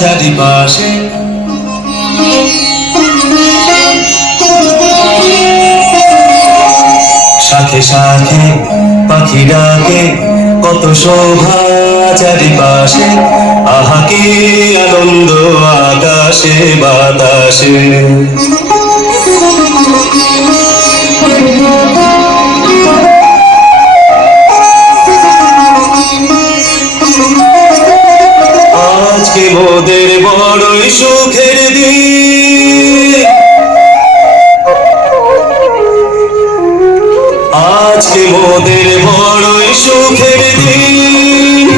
চারিপাশে শাখে শাখে পাখি ডাকে কত শোভা চারিপাশে, আহা কি আনন্দ আকাশে বাতাসে। আজকে মোদের বড়ই সুখের দিন, আজকে মোদের বড়ই সুখের দিন।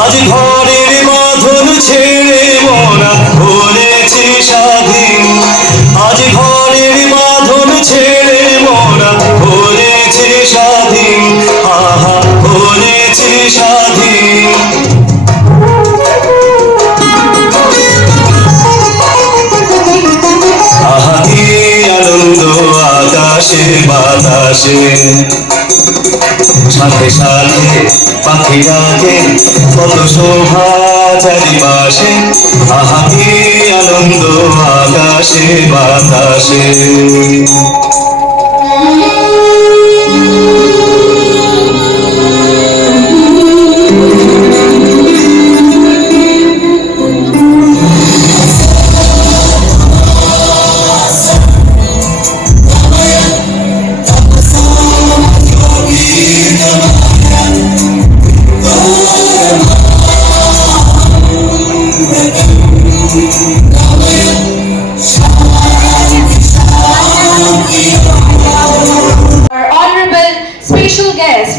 আজ ঘরের বাঁধন ছেড়ে মনা হয়েছে স্বাধীন, আজ ঘরের বাঁধন ছেড়ে মনা হয়েছে স্বাধীন, আহা হয়েছে স্বাধীন। আহা কি আনন্দ আকাশে বাতাসে, সাথে সাথে পাখি ডাকে কত শোভা চারিপাশে, আহা কি আনন্দ আকাশে বাতাসে।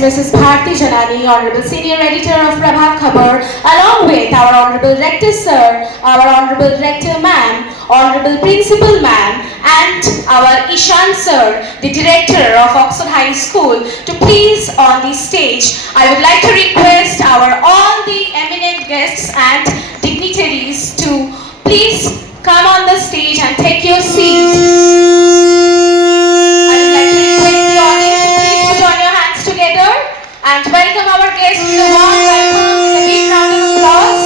Mrs. Bharti Janani, Honorable Senior Editor of Prabhat Khabar, along with our Honorable Rector Sir, our Honorable Rector Ma'am, Honorable Principal Ma'am, and our Ishan Sir, the Director of Oxford High School, to please on the stage. I would like to request all the eminent guests and dignitaries to please come on the stage and take your seat. And welcome our guests with a warm welcome and a big round of applause.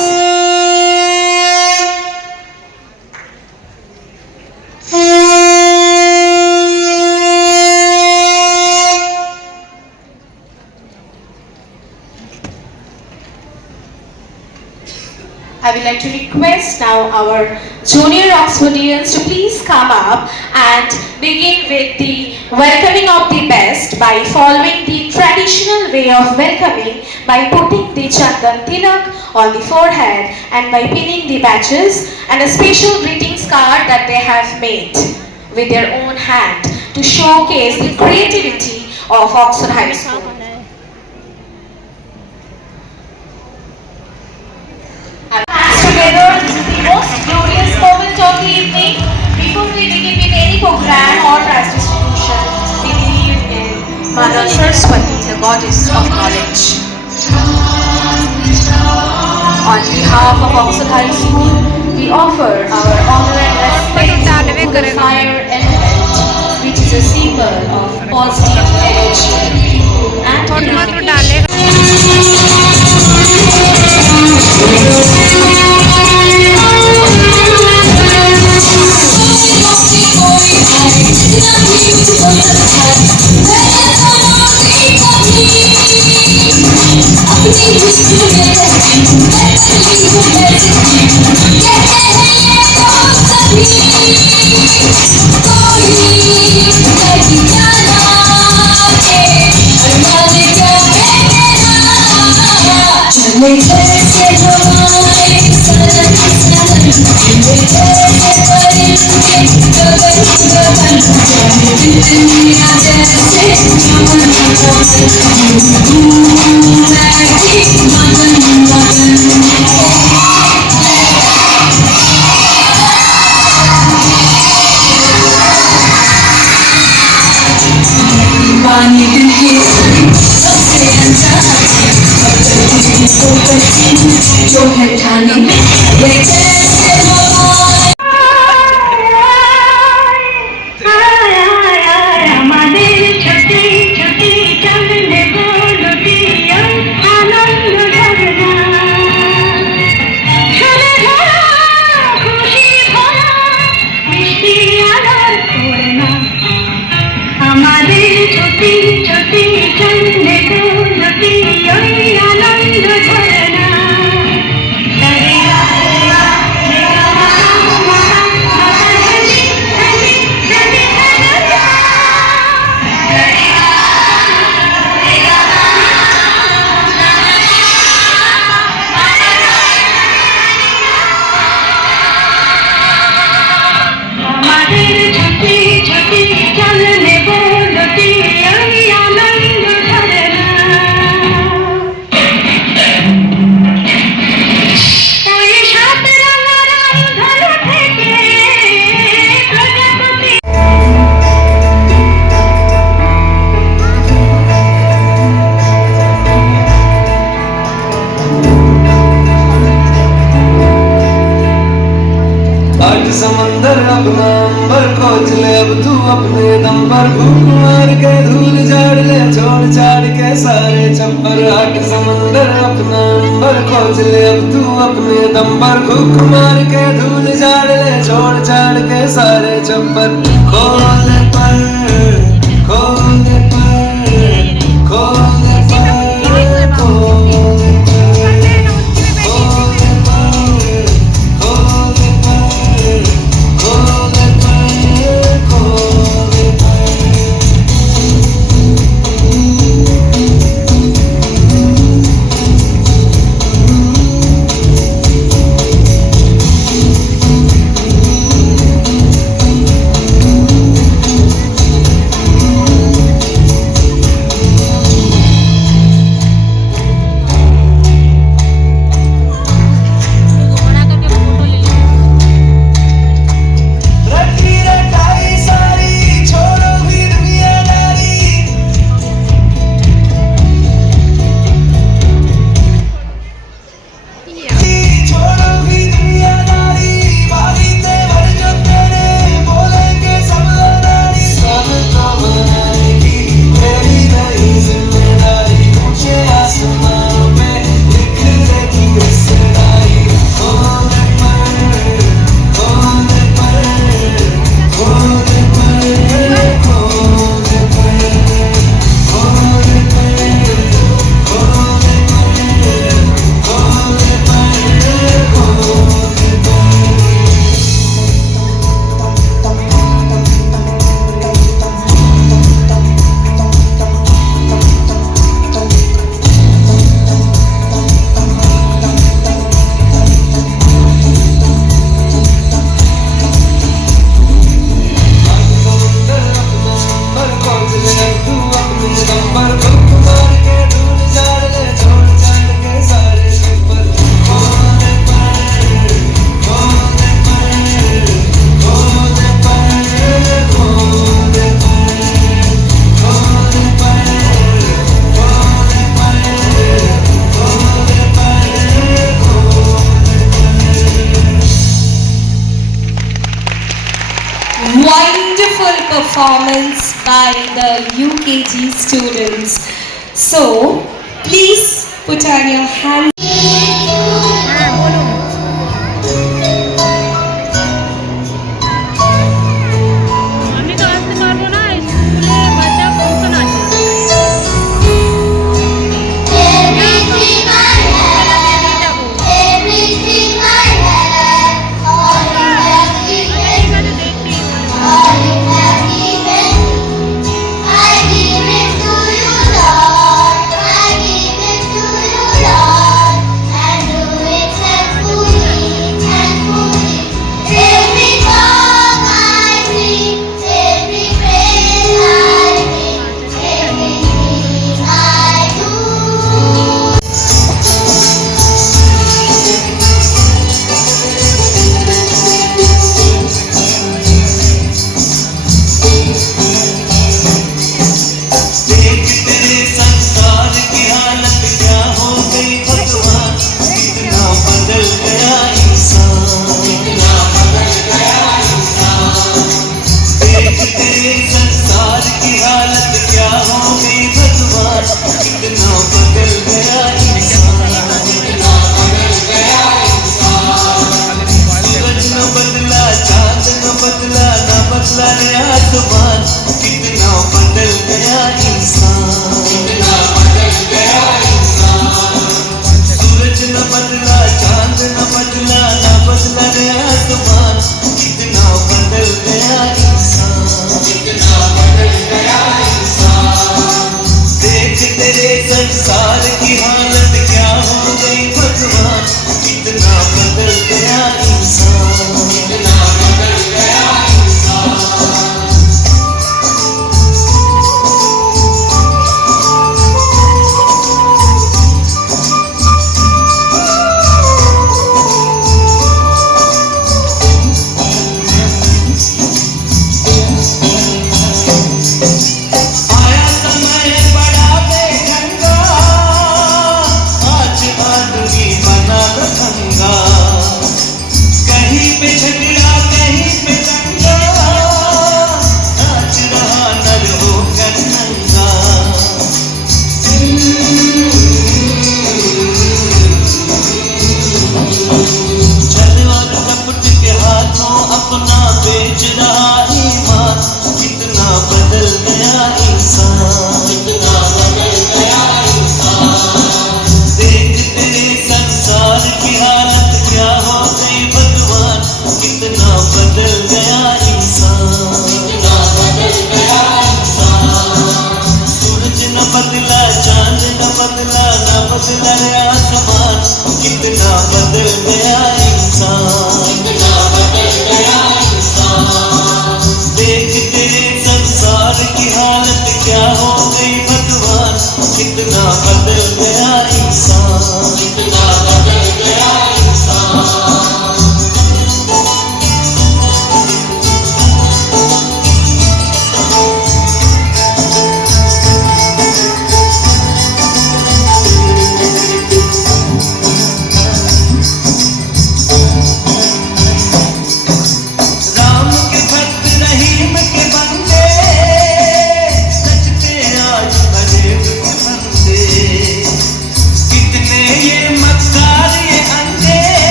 I would like to request now our junior Oxfordians to please come up and begin with the welcoming of the best by following the traditional way of welcoming by putting the chandan tilak on the forehead and by pinning the badges and a special greetings card that they have made with their own hand to showcase the creativity of Oxford High School. Hands together, this is the most glorious moment of the evening. Before we begin with any program or prize distribution, we believe in Mother Saraswati, the goddess of knowledge. On behalf of Oxford High School, we offer our honor and respect to the fire element, which is a symbol of positive energy. And जो है ठाने में आठ समंदर अपना अंबर खोज ले अब तू अपने दम पर भूख मार के धूल झाड़ ले छोड़ छाड़ के सारे छप्पर आठ समंदर अपना अंबर खोज ले अब तू अपने दम पर भूख मार के धूल झाड़ ले छोड़ छाड़ के सारे छप्पर खोल पर खोल पर खोल पर खोल Wonderful performance by the UKG students. So, please put on your hands. I give it to you, Lord.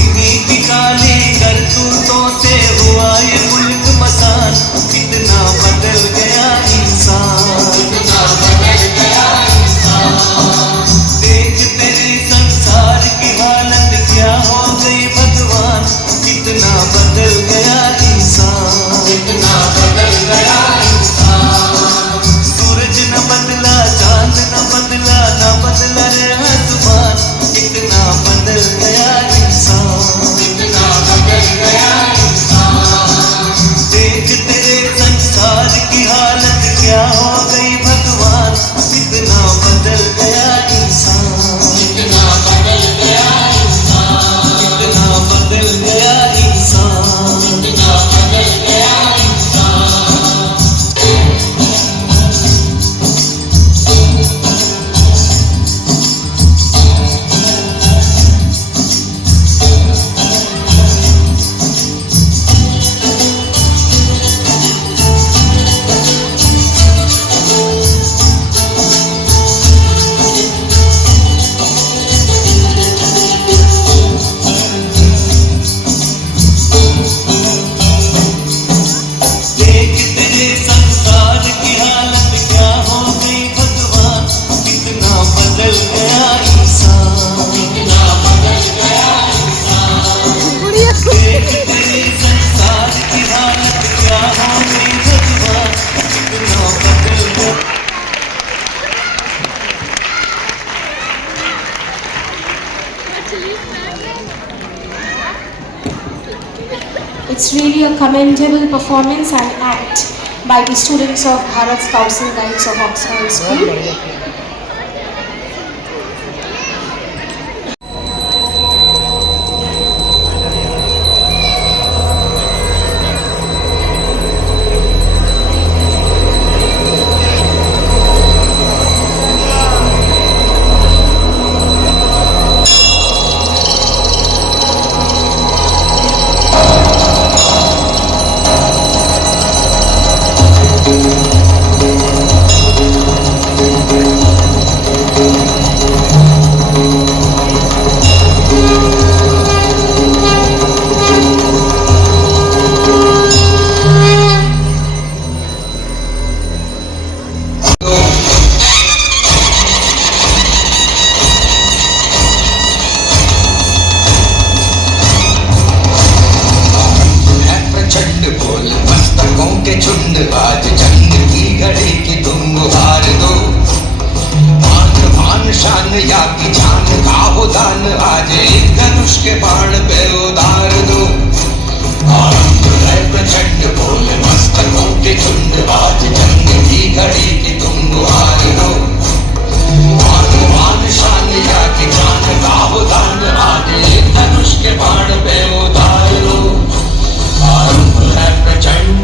इन्हीं की काली करतूतों से हुआ ये मुल्क मसान, कितना बदल गया इंसान, कितना बदल गया इंसान। देख तेरे संसार की हालत क्या हो गई भगवान, कितना बदल गया इंसान, कितना बदल गया इंसान। सूरज न बदला, चांद न बदला, न बदला रे आसमान, कितना बदल गया इंसान, कितना बदल गया इंसान। देख तेरे संसार की हालत क्या हो गई भगवान, कितना बदल गया इंसान, कितना बदल गया इंसान, कितना बदल गया इंसान, कितना बदल गया इंसान। देख तेरे संसार की हालत क्या हो गई भगवान, कितना बदल गया इंसान, कितना बदल गया इंसान। देख तेरे संसार की हालत क्या हो गई भगवान, कितना बदल गया। It's really a commendable performance and act by the students of Bharat Scouts and Guides of Oxford School. प्रचंड बोल मस्तकों के झुंड, आज जंग की घड़ी की तुम गुहार दो। मान मान शान या की जान का हो दान, आज एक धनुष के बाण पे उतार दो। आरंभ है प्रचंड बोल मस्तकों के झुंड, आज जंग की घड़ी की तुम गुहार दो। मान मान शान या की जान का हो दान, आज एक धनुष के बाण पे उतार दो। आरंभ है प्रचंड।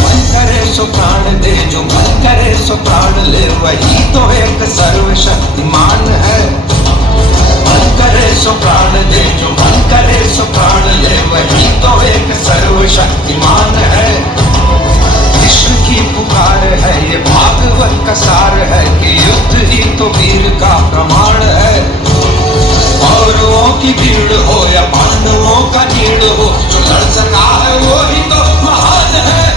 मन करे सो प्राण दे, जो मन करे सो प्राण ले, वही तो एक सर्वशक्तिमान है। मन करे सो प्राण दे, जो मन करे सो प्राण ले, वही तो एक सर्वशक्तिमान है। कृष्ण की पुकार है, ये भागवत का सार है, कि युद्ध ही तो वीर का प्रमाण है। कौरवों की भीड़ हो या पांडवों का नीड़ हो, जो लड़ सका है वो ही तो महान है।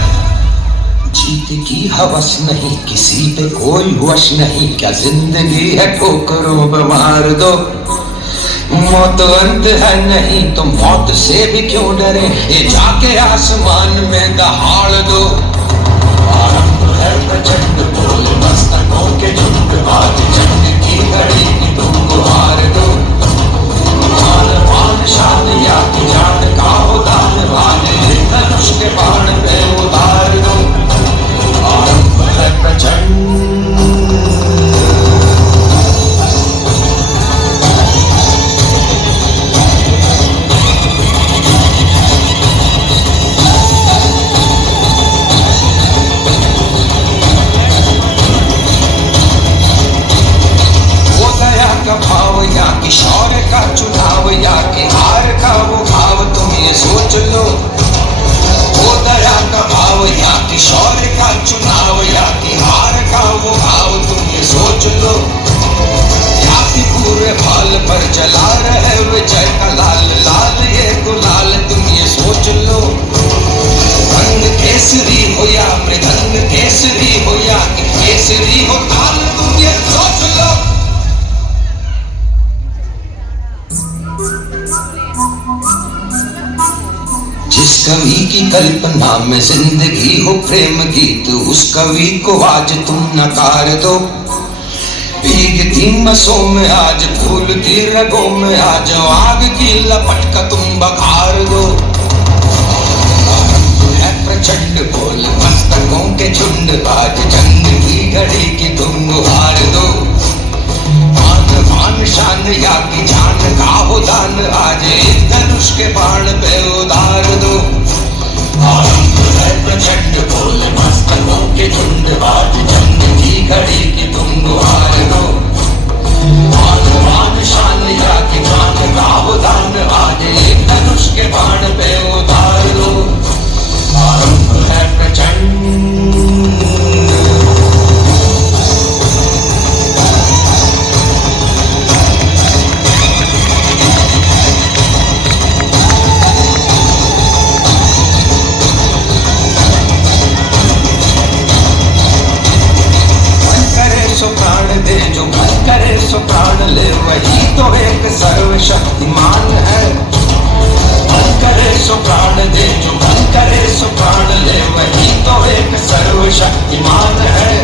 जीत की हवस नहीं, किसी पे कोई वश नहीं, क्या जिंदगी है ठोकरों पे मार दो। मौत अंत है नहीं तो मौत से भी क्यों डरे, ये जाके आसमान में दहाड़ दो। आरंभ है प्रचंड बोल मस्तकों के झुंड, आज जंग की घड़ी की तुम गुहार दो। मान मान शान या की जान का हो दान, आज एक धनुष के बाण पे उतार दो। आरंभ है प्रचंड। लो। वो दया का भाव या कि शौर्य का चुनाव या कि हार का वो भाव तुम ये सोच लो। या कि पूरे भाल पर जला रहे विजय का लाल लाल ये गुलाल तुम ये सोच लो। रंग केसरी हो या मृदंग केसरी हो या कि केसरी हो ताल तुम ये सोच लो। जिस कवि की कल्पना में जिंदगी हो प्रेम गीत उस कवि को आज तुम नकार दो। भीगती मसों में आज फूल की रगों में आज आग की लपट का तुम बखार दो। है प्रचंड बोल मस्तकों के झुंड आज जंग की घड़ी की तुम गुहार दो। मान मान शान या की जान का हो दान आज एक धनुष के बाण पे उतार दो। आरंभ है प्रचंड बोल मस्तकों के झुंड आज जंग की घड़ी की तुम गुहार दो। मान मान शान या की जान का हो दान आज एक धनुष के बाण पे उतार दो। आरंभ है प्रचंड। जो मन करे सो प्राण ले वही तो एक सर्वशक्तिमान है। मन करे सो प्राण दे जो मन करे सो प्राण ले वही तो एक सर्वशक्तिमान है।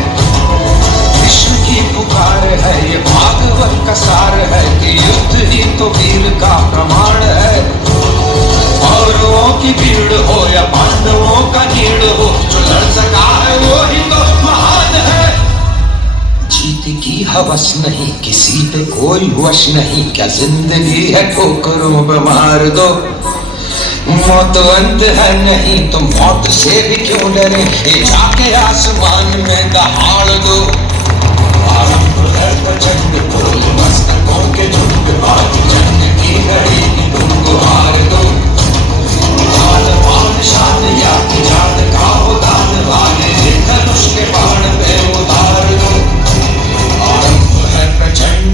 कृष्ण की पुकार है ये भागवत का सार है कि युद्ध ही तो वीर का प्रमाण है। कौरवों की भीड़ हो या पांडवों का नीड़ हो जो लड़ सका है वो ही तो महान है। जीत की हवस नहीं किसी पे कोई वश नहीं क्या जिंदगी है ठोकरों पे मार दो। मौत अंत है नहीं तो मौत से भी क्यों डरे ये जाके आसमान में दहाड़ दो। आरंभ है प्रचंड बोल मस्तकों के झुंड आज जंग की घड़ी की तुम गुहार दो। मान मान शान या की जान का हो दान वाले धनुष के बाण पे उतार दो। आरंभ है प्रचंड।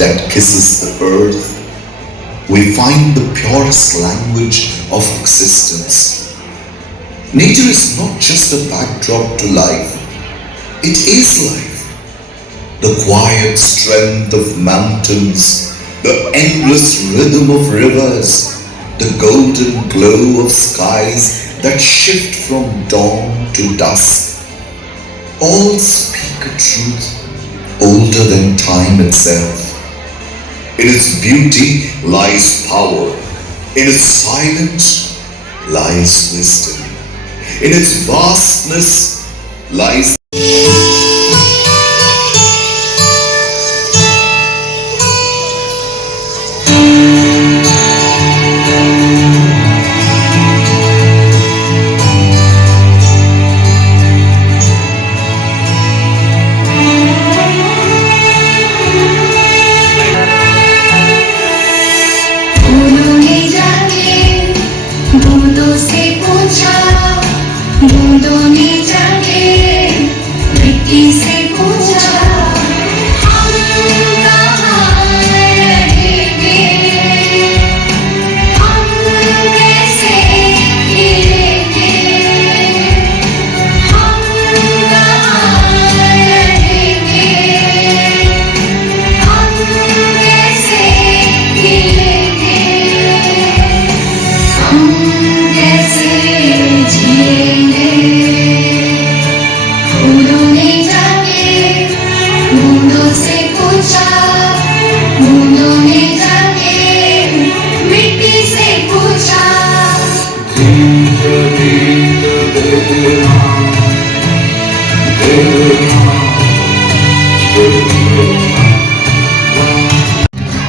That kisses the earth, we find the purest language of existence. Nature is not just a backdrop to life, it is life. The quiet strength of mountains, the endless rhythm of rivers, the golden glow of skies that shift from dawn to dusk, all speak a truth older than time itself. In its beauty lies power, in its silence lies wisdom, in its vastness lies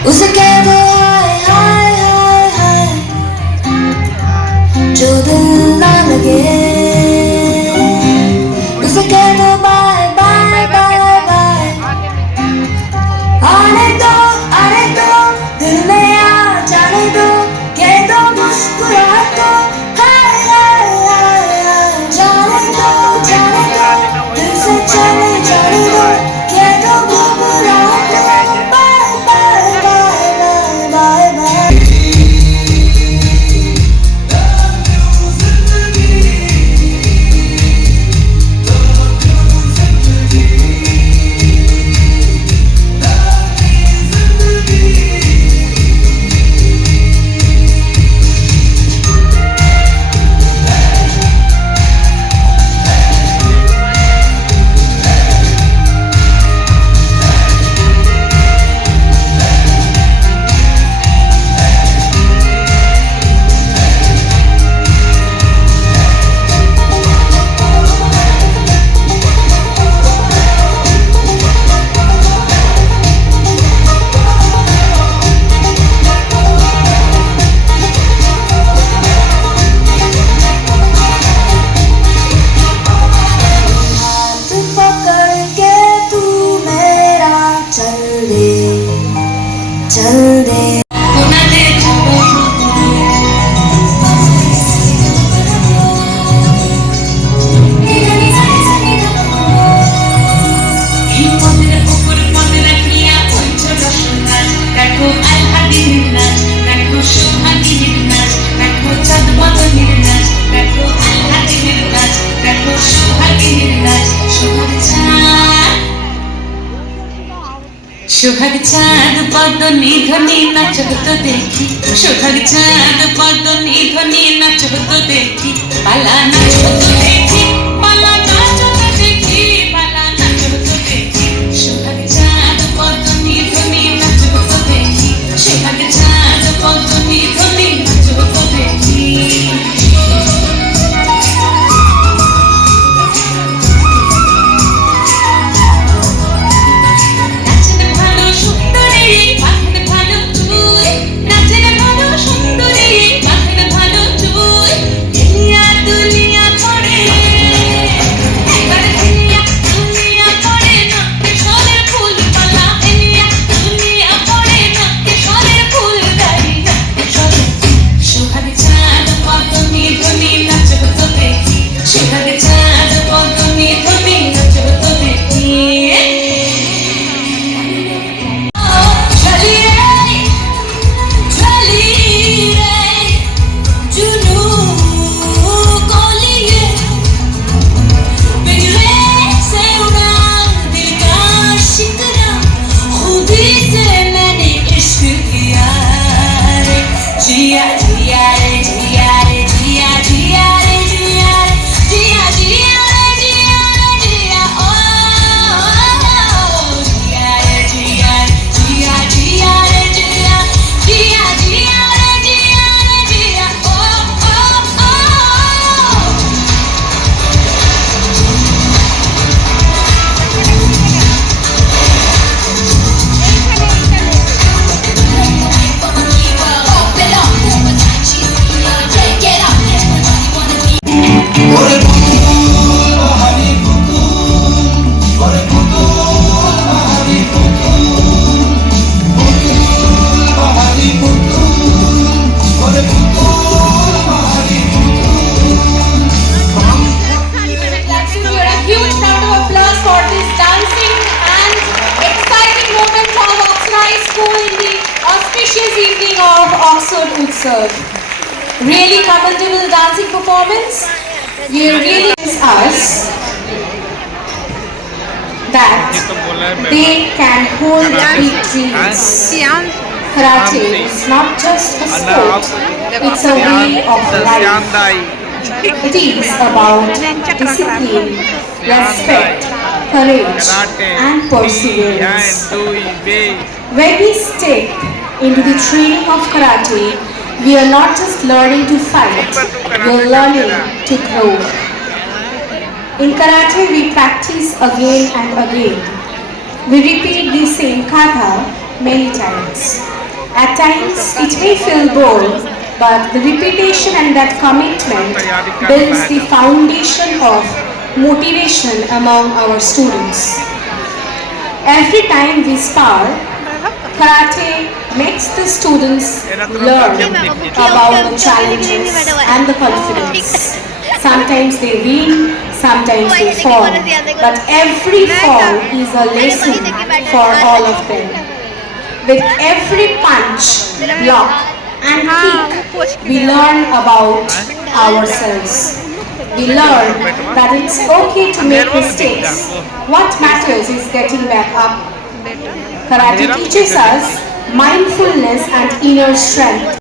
उसे कह दो हाय हाय हाय हाय সোহাগ চাঁদ পদনি ধ্বনি নাচো তো দেখি সোহাগ চাঁদ পদনি ধ্বনি নাচো তো দেখি পালা নাচো তো দেখি পালা নাচো তো দেখি পালা নাচো তো দেখি সোহাগ চাঁদ পদনি ধ্বনি নাচো তো দেখি সোহাগ চাঁদ পদনি ধ্বনি নাচো তো দেখি Really commendable dancing performance. You really is us that they can hold big dreams. Karate is not just a sport, it's a way of life. It is about discipline, respect, courage and perseverance. When we step into the training of karate, we are not just learning to fight, we are learning to grow. In karate, we practice again and again. We repeat the same kata many times. At times, it may feel bored, but the repetition and that commitment builds the foundation of motivation among our students. Every time we spar, karate makes the students learn about the challenges and the confidence. Sometimes they win, sometimes they fall, but every fall is a lesson for all of them. With every punch, block and kick, we learn about ourselves. We learn that it's okay to make mistakes. What matters is getting back up. Karate teaches us mindfulness and inner strength.